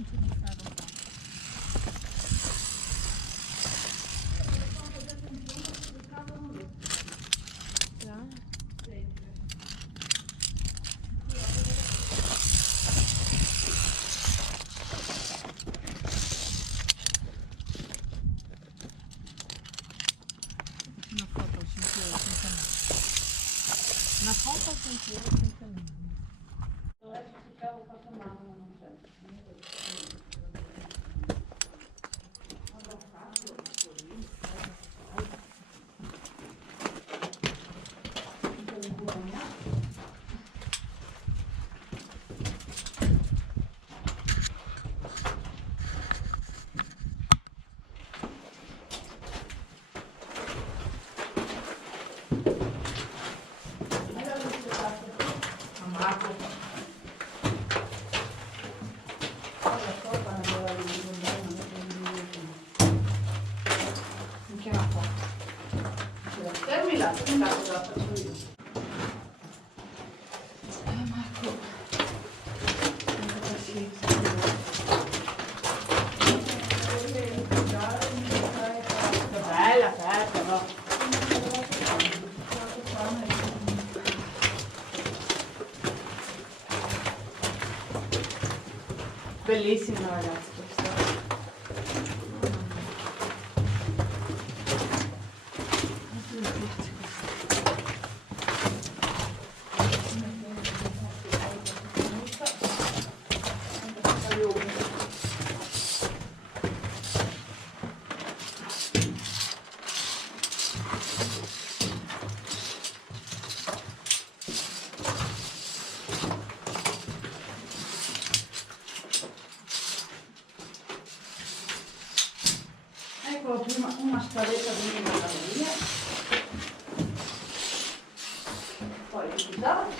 gancio di ferro qua. Una foto al sentiero senza mano. Una foto al sentiero senza mano. Bellissima ragazzi questa. Ecco prima una scaletta di una galleria, poi scusate,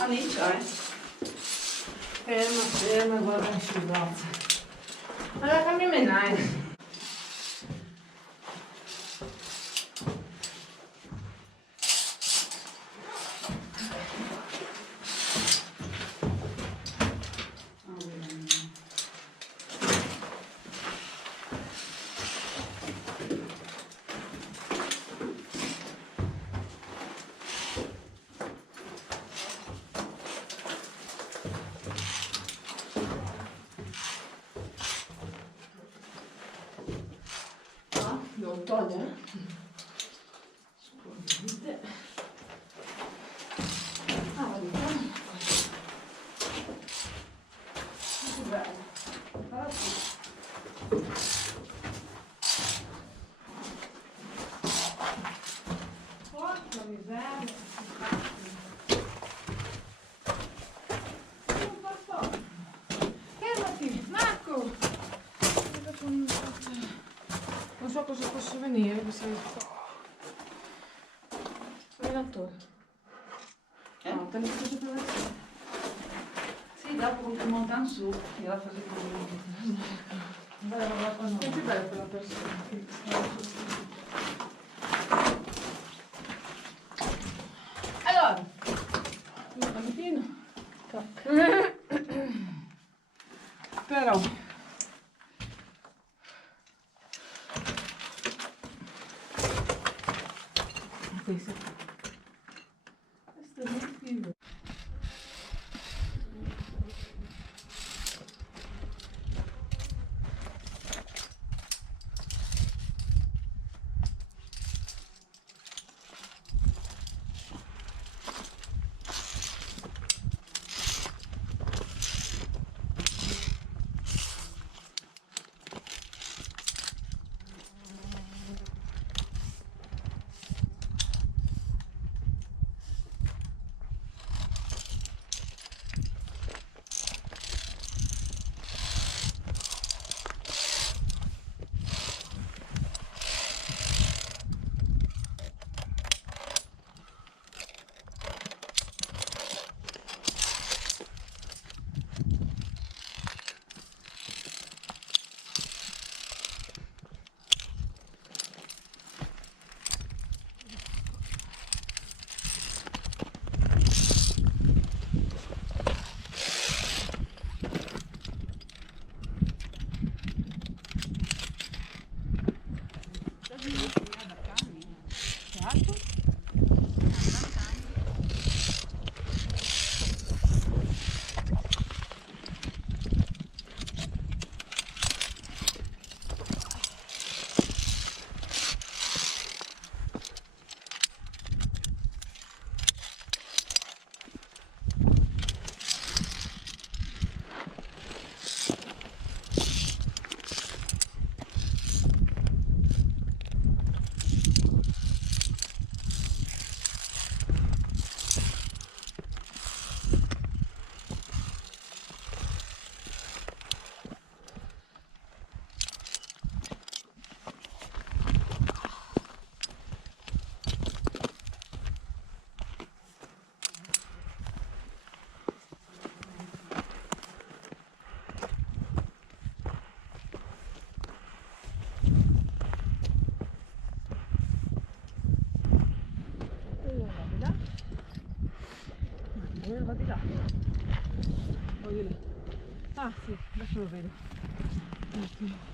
Alicia, ferma, guarda in scusate. Allora fammi menare. Devo togliere? Scusate. Guarda. Che bello. Guarda qui. Porca miseria. Non fa forza. Fermati, Marco. Non so cosa posso venire, allenatore. No, te ne faccio per adesso. Sì, dopo che montano su, io la faccio con lui. È più bello per la persona. Allora, un mattino. Però questo è molto. qua di là. O di là. Ah sì, adesso lo vedo. Ottimo.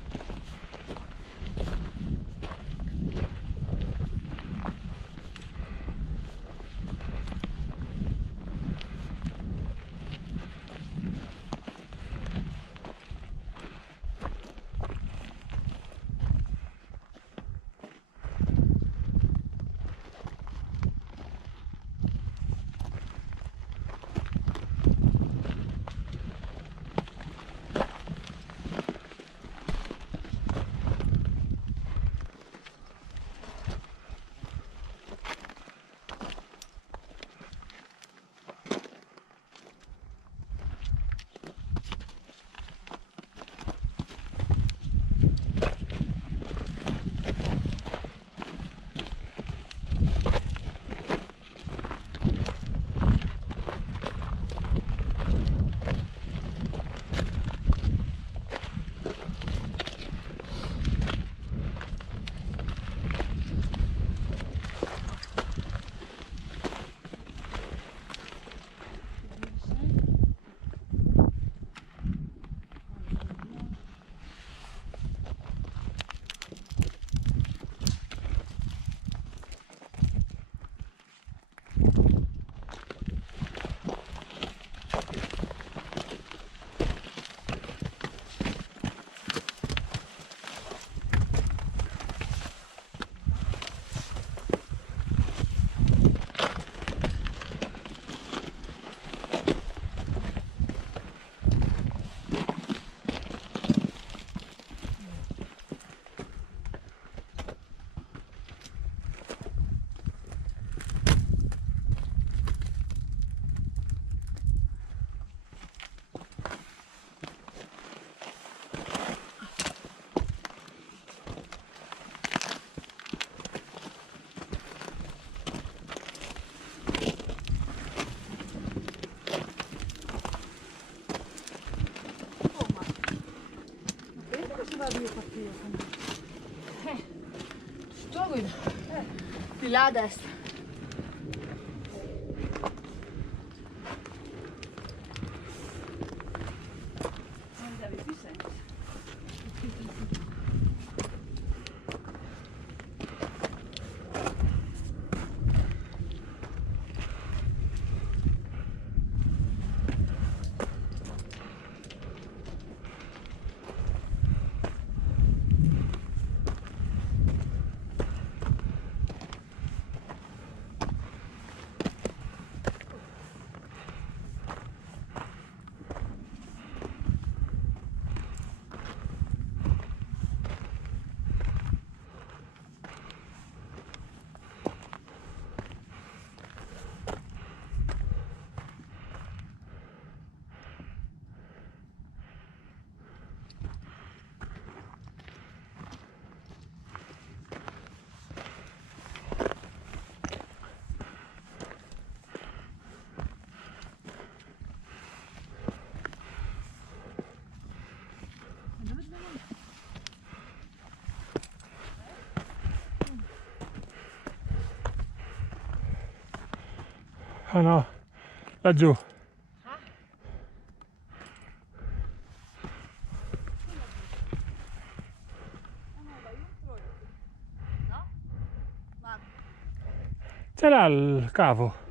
Sto guida. Di là a destra. Non deve più senso. Ah no, laggiù. C'era il cavo.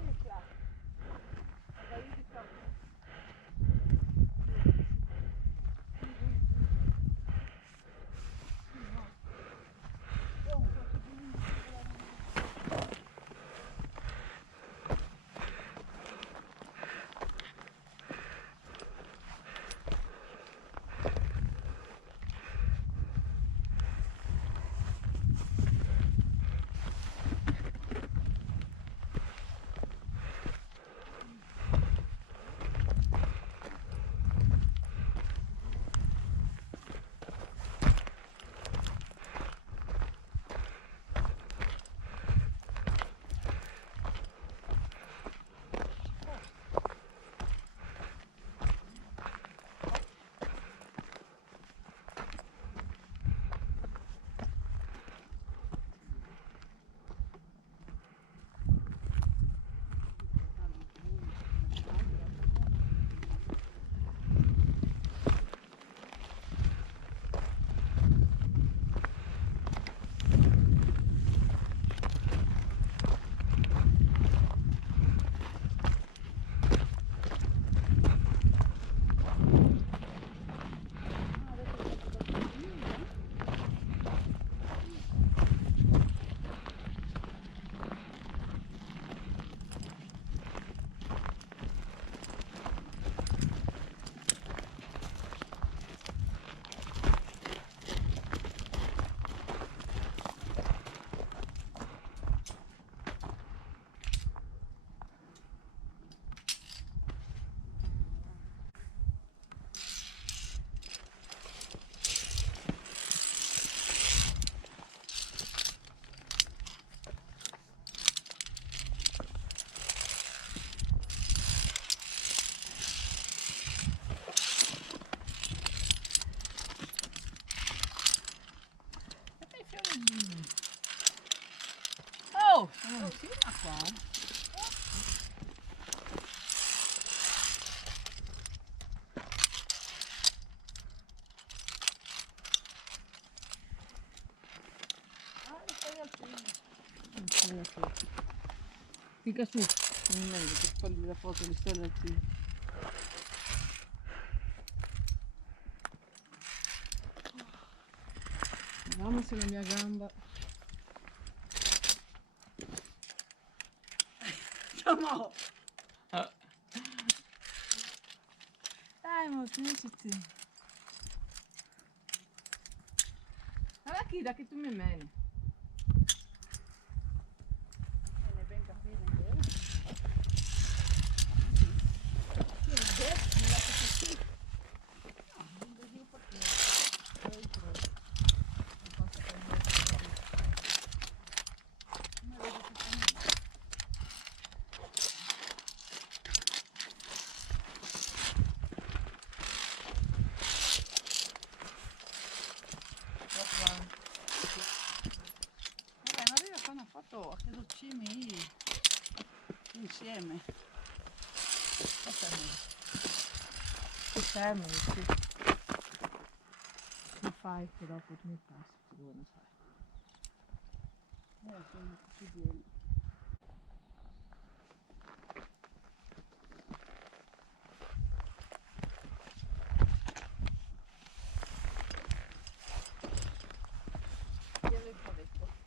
Sì, ma qua. Fica su, non è meglio per fargli la foto di stelle alpine. Vediamo se la mia gamba. No! Dai, ma finisciti. Guarda qui, da che tu mi meni. Ne ben capire, vero? Ma arriva a fare una foto a credo cimi insieme. Fermi, sì. Mi fai che dopo tu mi passi, tu non fai. Sono tutti buoni. Io le ho detto.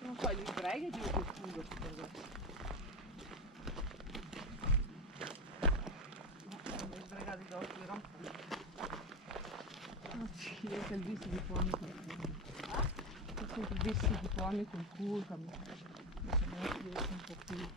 Non so, gli sbraghi di un culo tutto adesso. No, mi sbragati dopo di rampone. Sì, io che il visto di fuori col culo. Io che il visto di fuori col culo, mi sembra che sia un po' più.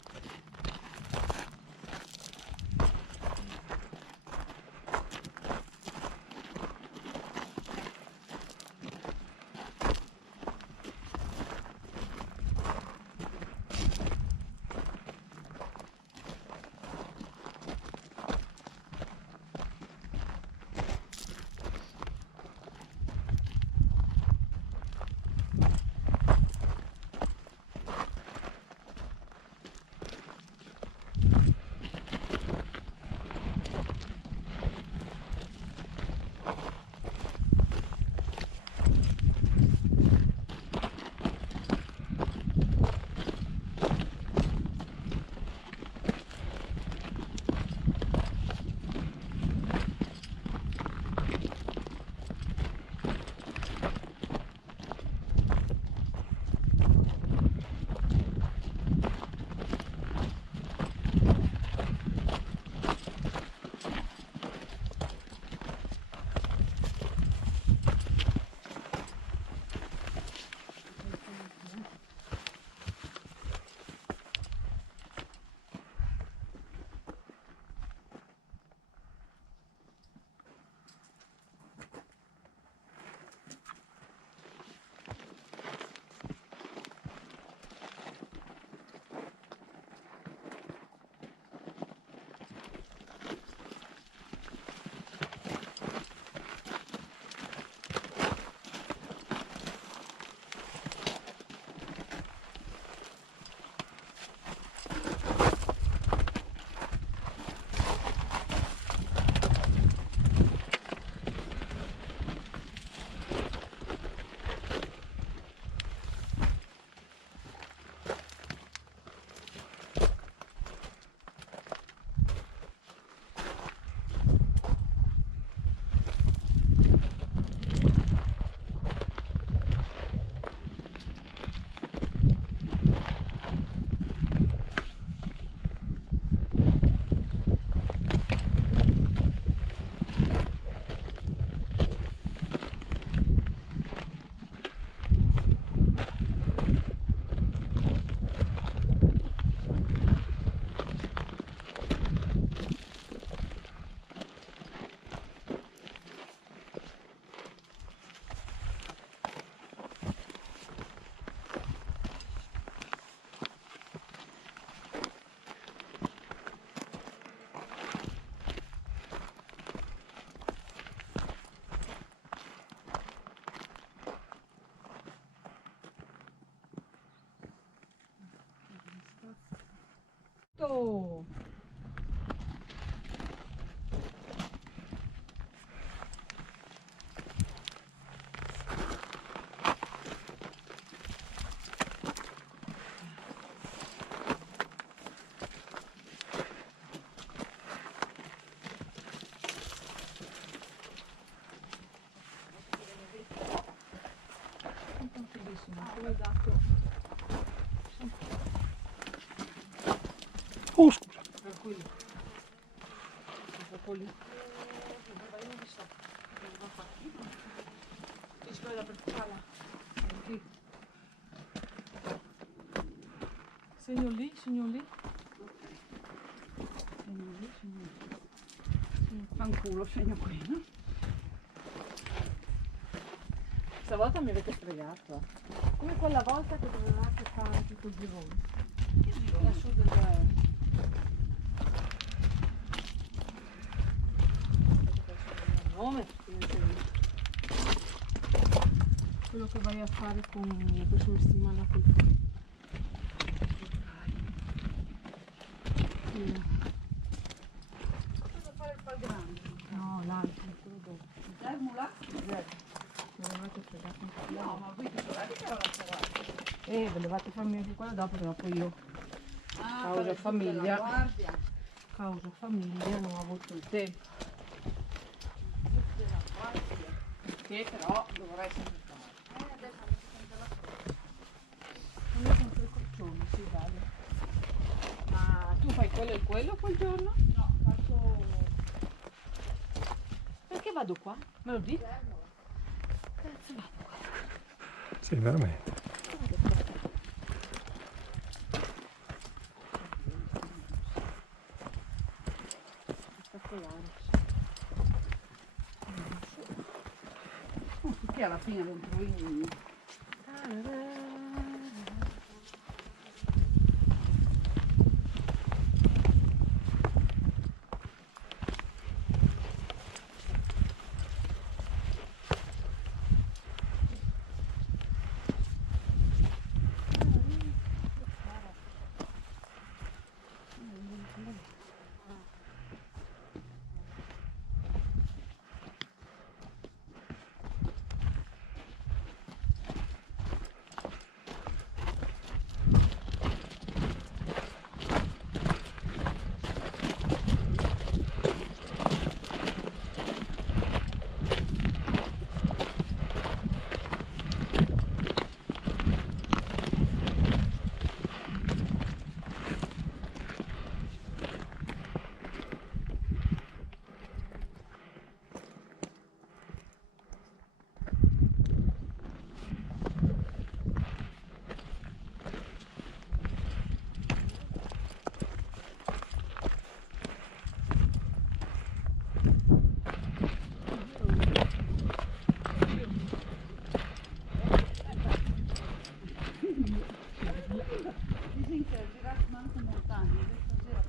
Ecco! Come dato. Oh, scusa. Tranquillo. Troppo lì. Dici quella per pala. Qui. Segno lì, segno lì. Segno lì, segno lì. Fanculo, segno qui, no? Stavolta mi avete fregato. Come quella volta che dovevate fare tutto il girone. Che giro? Lassù del... nome, quello che vai a fare con la prossima settimana col Cosa fare il pal grande? no, l'altro, quello dopo. Il termula? Volevate fregare anche No, ma voi che solari che ora la volevate farmi anche quella dopo, dopo io. Ah, Causa fare famiglia. la guardia. Causa famiglia non ho avuto il tempo. Della guardia. Che però dovrei sempre fare. Adesso mi sento la Non è sempre il corcione, sì, vale. Ma tu fai quello e quello quel giorno? No, faccio Perché vado qua? Me lo dici? Cazzo vado qua? Sì, veramente. Vado qua. Spettacolare. perché alla fine dentro in dicen che girar manco montagne, stasera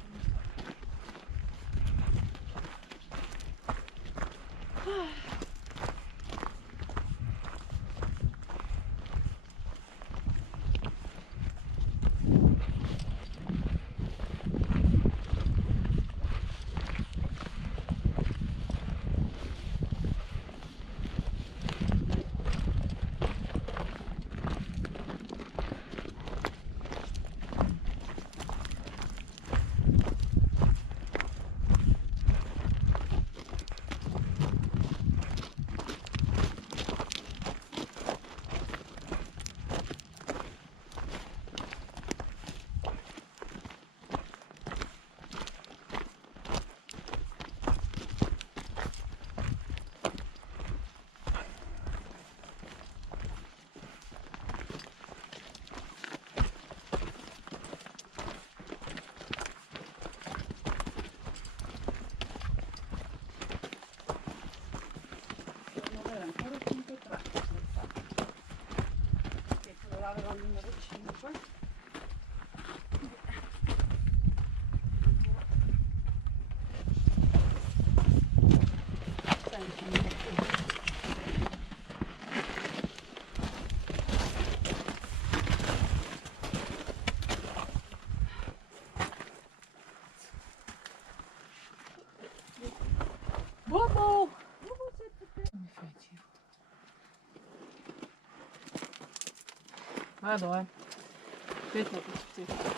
Vado, Aspetta, aspetta.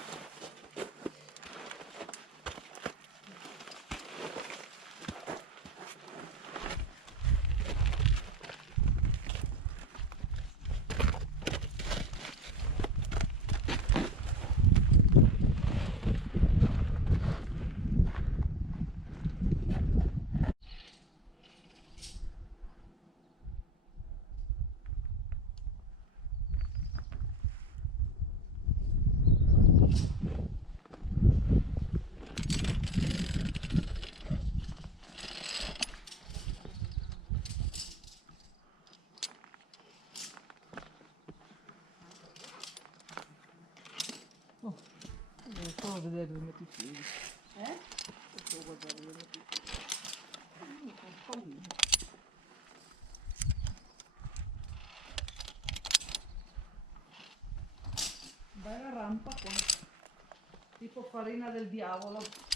Devo solo vedere dove metti i fili. Devo guardare dove metti i fili. Ho paura. Bella rampa qua. Tipo farina del diavolo.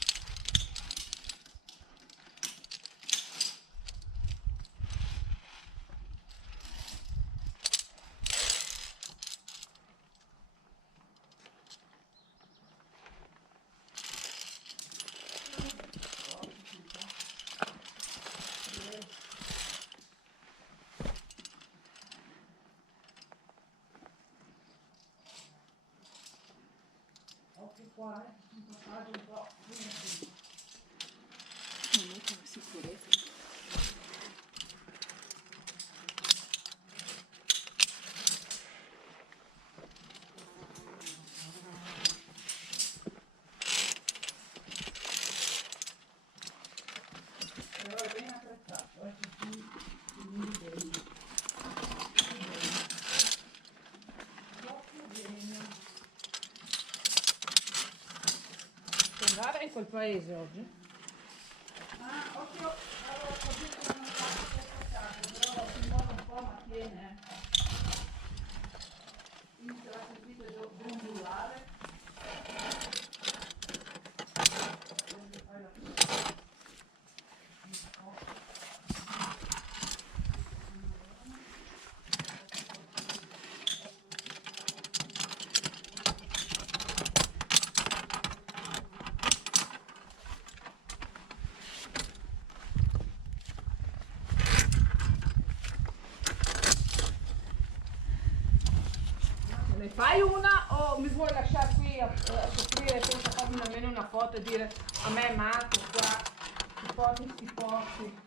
Qua, un passaggio un po'. Non è come sicurezza. Però è ben attrezzato, andare in quel paese oggi? Occhio, allora ho visto una parte però si muove un po' ma tiene. Inizia la sentita gongolare. Ne fai una o mi vuoi lasciare qui a soffrire senza farmi nemmeno una foto e dire a me è matto qua, sti posti.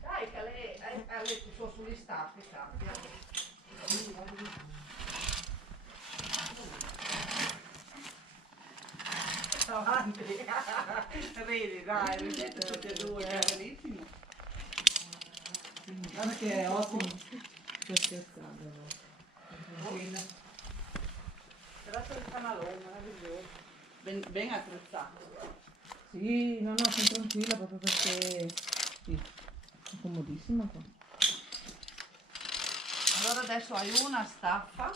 Dai che lei ha letto solo sugli staffi, sappia. Avanti, ridi dai, ridete tutti e due, è bellissimo. Guarda che è ottimo. Sto scherzando, no? Tranquilla. Però c'è il canalone, meraviglioso. Ben attrezzato. Sì, no, sono tranquilla proprio perché sì, è comodissima qua. Allora adesso hai una staffa,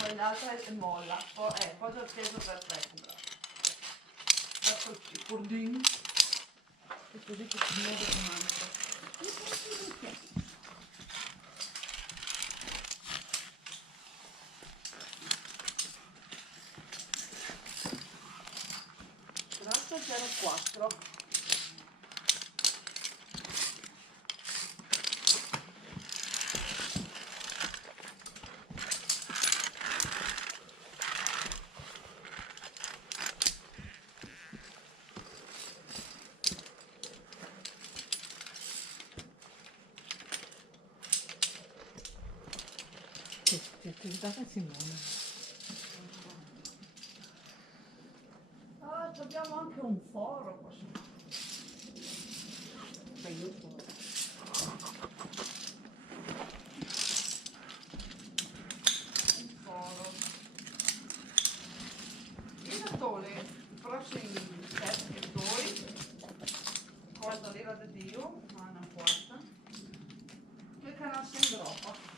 poi l'altra è molla. Posa il peso perfetto, bravo. Ecco il cordino. E così che si muove con manca. Grazie 04. Che attività che Simone. Ah, abbiamo anche un foro qua su. Bello foro. Un foro. I datori, i prossimi step cosa l'era di Dio, ma una quarta, che canassa in groppa.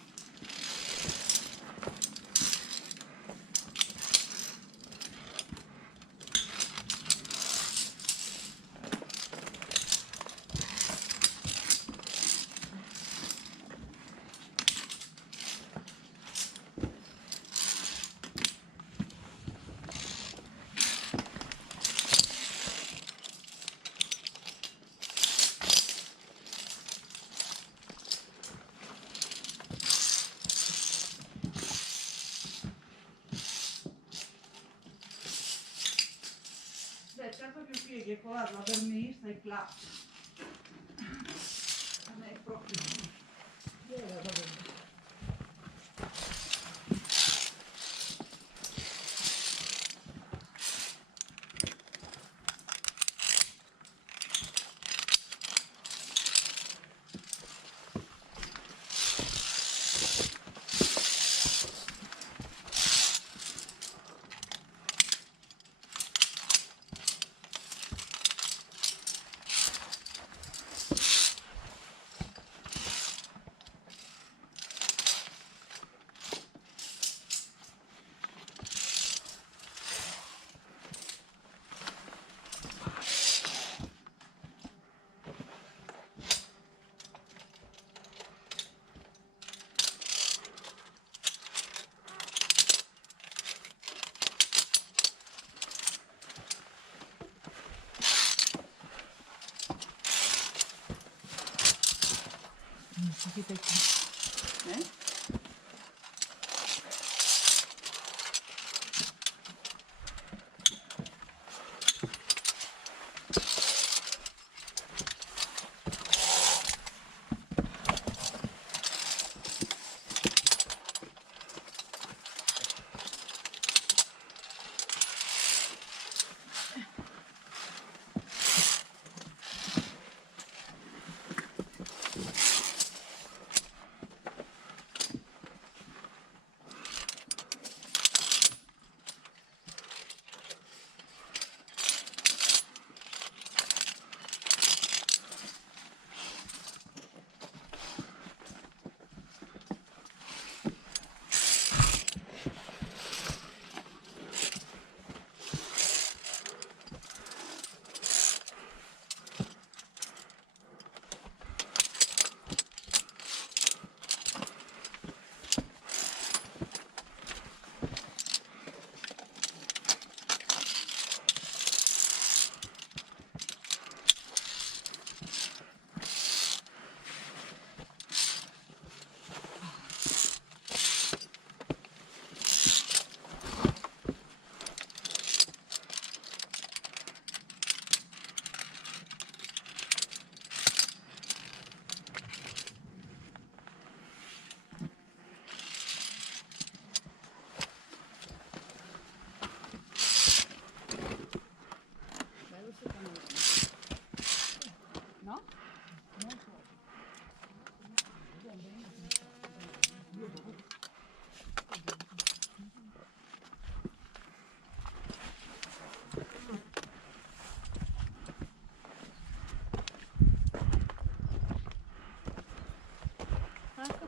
che covarla per me sta in classe. Non è proprio.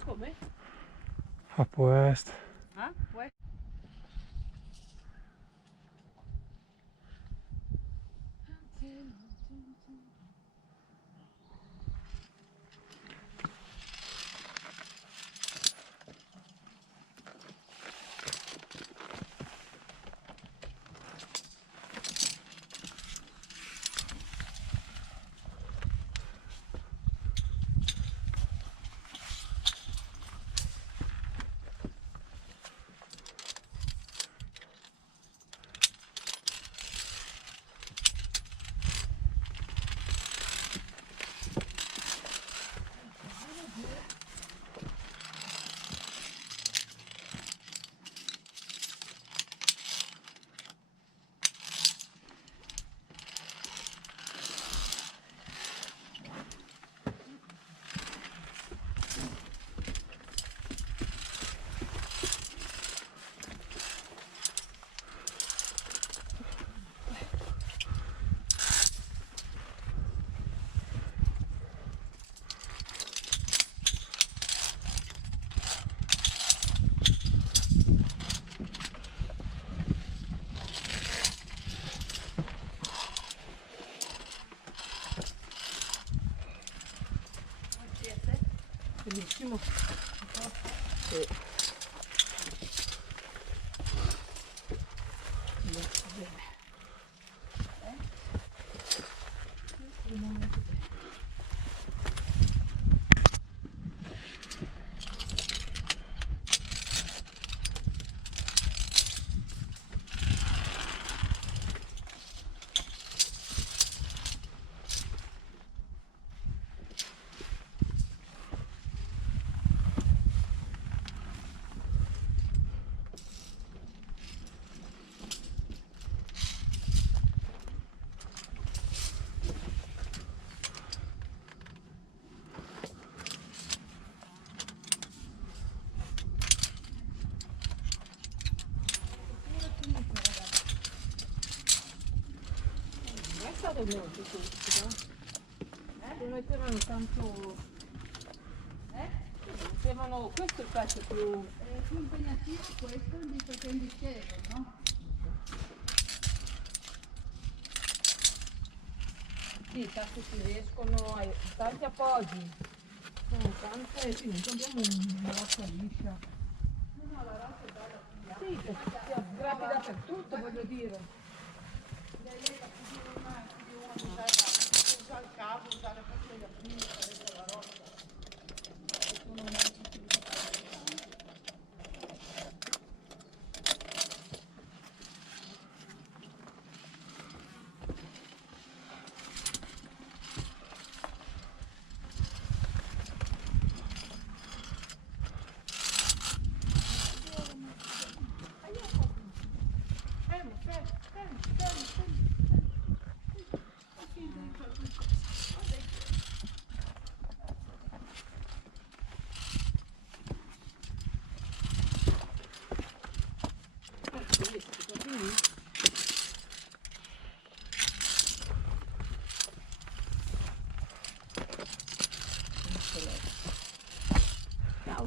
Come? A puest. Ah, puoi? Benissimo. Sì. Bene. fare molto questo, no? Se mettevano tanto... Mettevano... Questo è il pezzo più... È più impegnativo questo perché è in discesa, no? Sì, tanti si riescono a... tanti appoggi. Sono tante... Sì, non abbiamo una roccia liscia. No, la roccia è bella. Sì, che si aggrappi dappertutto, voglio dire. Lei è la più di una, usa il cavo, usare proprio gli appunti, adesso la roccia. Sono Ciao.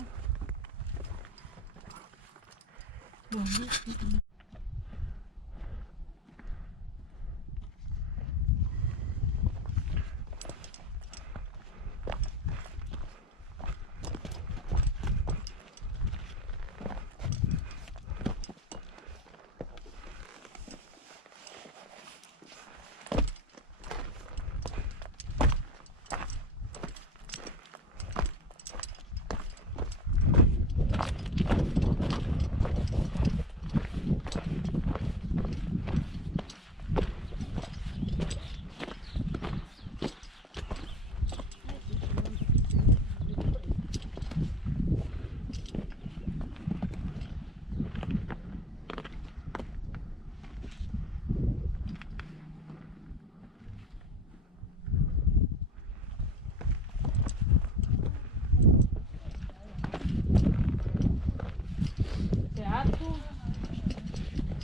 Teatro.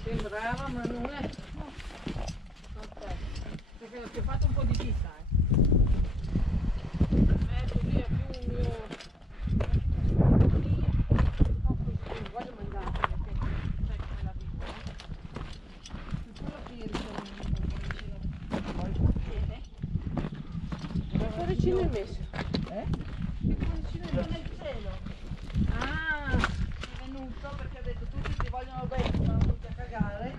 Sembrava, ma non è. Ok. Perché ti ho fatto un po' di vita, così è più un mio... No, così, non voglio mangiare, perché sai come la vita, no? Solo che ieri c'era un cuoricino. Che cuoricino hai messo? Che cuoricino hai messo? nel cielo. Ah! È venuto perché ha detto tutti ti vogliono bene, sono tutti a cagare.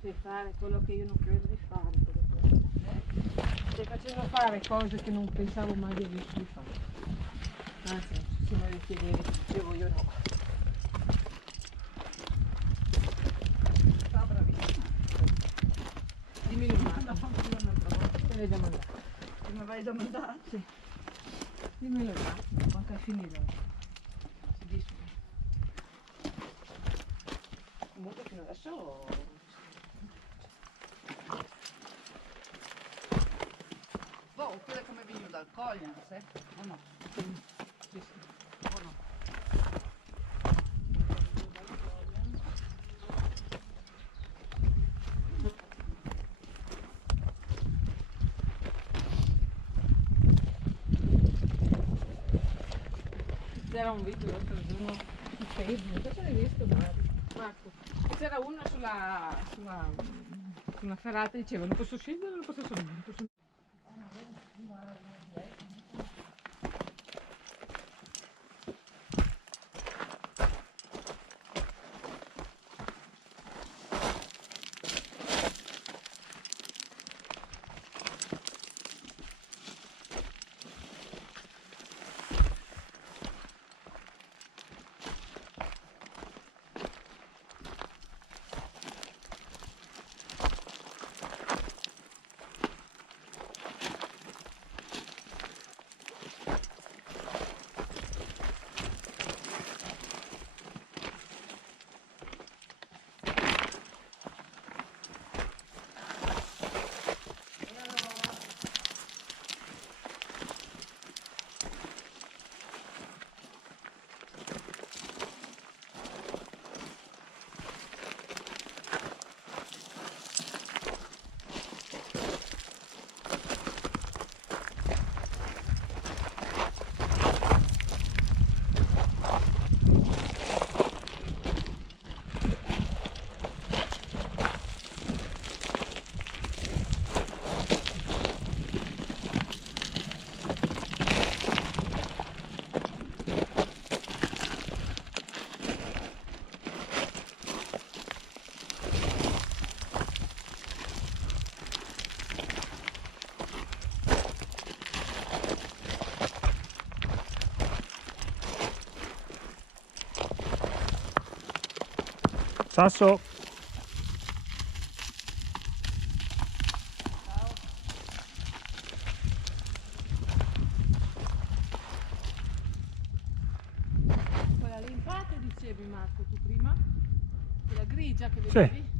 Devi fare quello che io non credo di fare. Stai facendo fare cose che non pensavo mai di riuscire a fare. Anzi, se me le chiedevi, dicevo io no. Sta bravissima. Dimmi un'altra. Te l'hai già mandato. Come vai già mandato? Sì. Dimmelo un attimo, quanto è finito? Si dice. Comunque fino adesso... Boh, oppure come vino dal Coglians, o no? Sì, sì, sì. O no? C'era un video l'altro giorno su Facebook, cosa l'hai visto Marco? C'era uno sulla ferrata e diceva non posso scendere, non posso salire, non posso... Sasso. Quella l'impatto dicevi Marco tu prima? Quella grigia che Sì. vedevi?